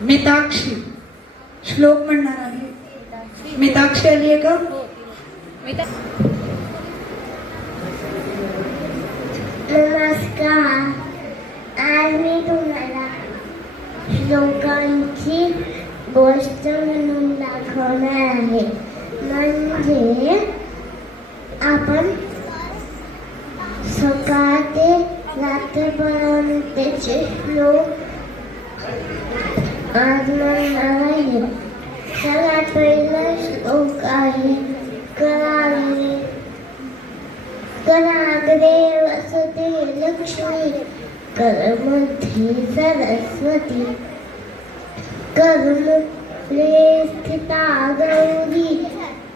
मिताक्षी श्लोक म्हणणार आहे. मिताक्षी आली आहे का? नमस्कार. आज मी तुम्हाला श्लोकांची गोष्ट म्हणून दाखवणार आहे. म्हणजे आपण सकाळ ते रात्रीपर्यंतचे श्लोक आज म्हणणार आहे. सगळ्यात पहिला श्लोक आहे कराग्रे वसते लक्ष्मी करमध्ये सरस्वती कर्मुले स्थिता गौरी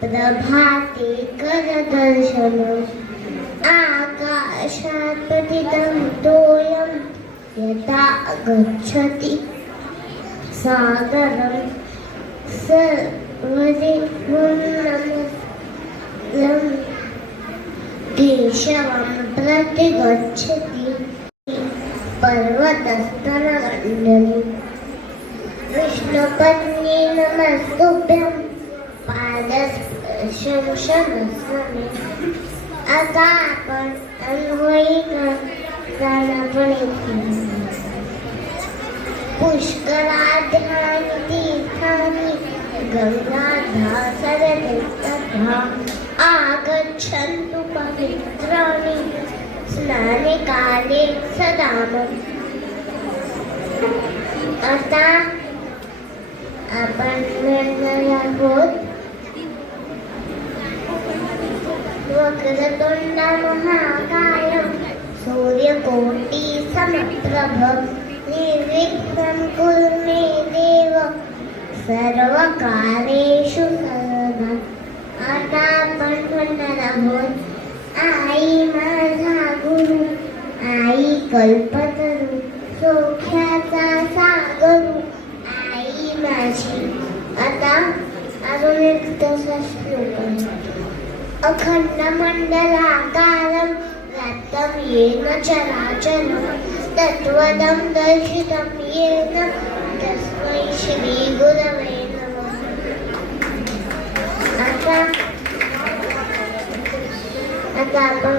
प्रभाते करदर्शनम् आकाशात् पतितं तोयं यथा गच्छति सागरं सर्वदे केशवं प्रतिगच्छति पर्वतस्तनमण्डली विष्णुपत्नी नमस्तुभ्यं पादस्पर्शं क्षमस्व. आता आपण अन्वयी करणारे पुष्कराध्यानि तीर्थानि गंगाधा सरस्वती तथा आगच्छन्तु पवित्राणि स्नाने काले सदा. आता आपण म्हणणार आहोत वक्रतुंड महाकाय सूर्यकोटि समप्रभ निर्विघ्नं कुरु मे देव सर्वकार्येषु सर्वदा. आता आपण म्हणणार आहोत आई माझा गुरु आई कल्पतरू सौख्याचा सागरू आई माझी. आता अजून एक तसा श्लोक आहे. अखंड मंडलाकारं व्याप्तं येन चराचरं तत्त्वदं दर्शितं येन तस्मै श्री गुरवे नमः. आता आपण